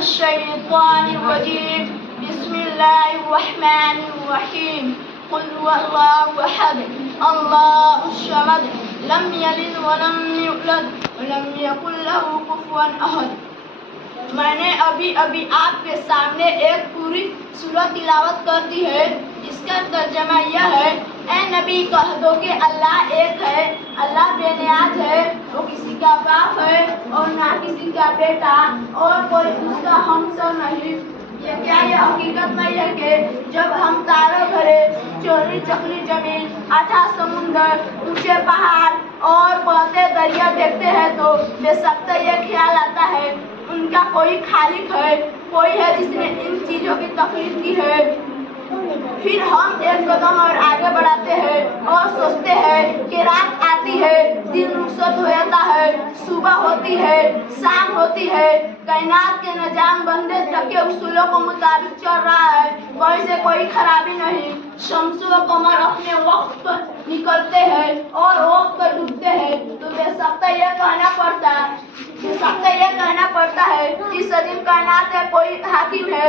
الشيطان الرجيم بسم الله الرحمن الرحيم قل هو الله أحد الله الصمد لم يلد ولم يولد ولم يكن له كفوا أحد. میں نے ابھی آپ کے سامنے ایک پوری سورت تلاوت کر دی ہے. اس کا ترجمہ یہ ہے: اے نبی کہہ دو کہ اللہ ایک ہے، اللہ بے نیاز ہے، وہ کسی کا باپ ہے اور نہ کسی کا بیٹا اور کوئی اس کا ہمسر نہیں. یہ حقیقت نہیں ہے کہ جب ہم تاروں بھرے چوری چکری زمین، اٹھا سمندر، اونچے پہاڑ اور بہتے دریا دیکھتے ہیں تو بے شک یہ خیال آتا ہے ان کا کوئی خالق ہے، کوئی ہے جس نے ان چیزوں کی تخلیق کی ہے. پھر ہم ایک قدم اور آگے بڑھاتے ہیں اور سوچتے ہیں کہ رات آتی ہے، دن رخصت ہو جاتا ہے، صبح ہوتی ہے، شام ہوتی ہے. کائنات کے نظام بندے تک کے اصولوں کے مطابق چل رہا ہے، کوئی سے کوئی خرابی نہیں. شمس و قمر اپنے وقت پر نکلتے ہیں اور وقت پر ڈوبتے ہیں تو بے شک یہ کہنا پڑتا ہے کہ عظیم کائنات ہے، کوئی حاکم ہے،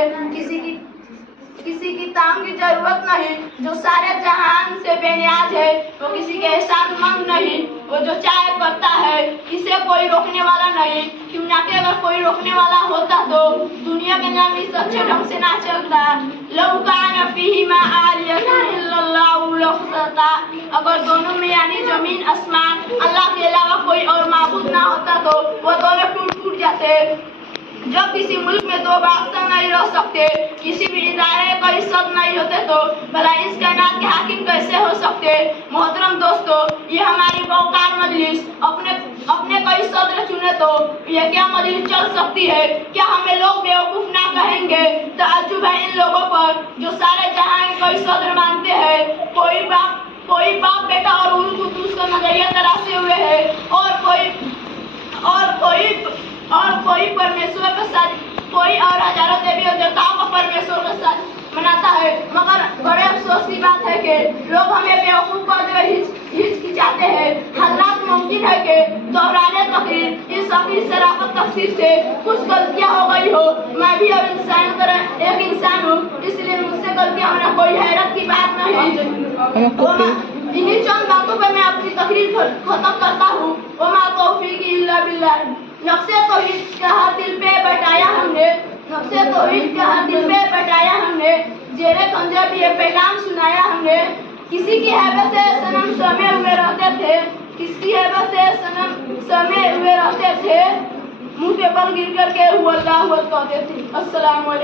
کسی کی تام کی ضرورت نہیں. جو سارے جہان سے بے نیاز ہے، وہ کسی کے احسان مند نہیں، وہ جو چاہے کرتا ہے، اسے کوئی روکنے والا نہیں. کیوں نہ کہ اگر کوئی روکنے والا ہوتا تو دنیا کے نام اس اچھے ڈھنگ سے نہ چلتا. لو کان فیہما آلیۃ الا اللہ لفسدتا، اگر دونوں میں یعنی زمین آسمان اللہ کے علاوہ کوئی اور معبود نہ ہوتا تو وہ دونوں ٹوٹ جاتے. جب کسی ملک میں دو بادشاہ نہیں رہ سکتے، کسی بھی ادارے کا عزت نہیں ہوتے تو بھلا اس کائنات کے حاکم کیسے ہو سکتے؟ محترم دوستو، یہ ہماری باوقار مجلس اپنے کوئی صدر چنے تو یہ کیا مجلس چل سکتی ہے؟ کیا ہمیں لوگ بیوقوف نہ کہیں گے؟ تعجب ہے ان لوگوں پر جو سارے جہاں کوئی صدر مانتے ہیں. کوئی باپ بیٹا اور روح القدس کا نظریہ تراشے ہوئے ہے اور کوئی پرمیشور کے ساتھ، کوئی اور ہزاروں دیوی اور دیوتاؤں کو پرمیشور کے ساتھ مناتا ہے. مگر بڑے افسوس کی بات ہے کہ لوگ ہمیں بیوقوف کرتے ہوئے ہچکچاتے ہیں. حالات ممکن ہے کہ دوران تقریر اس حقیقی شرافت تفسیر سے کچھ غلطیاں ہو گئی ہو. میں بھی اب ایک انسان ہوں، اس لیے مجھ سے غلطیاں ہونا کوئی حیرت کی بات نہیں. انہی چند باتوں پہ میں اپنی تقریر ختم کرتا ہوں. وما توفیقی الا باللہ. نفس توحید کا ہر دل پہ بٹایا ہم نے، زیرے خنجر بھی یہ پیغام سنایا ہم نے. کسی کی حیبت سے صنم سمے ہوئے رہتے تھے، منہ کے بل گر کر کے ہوا اللہ کہتے تھے. السلام علیکم.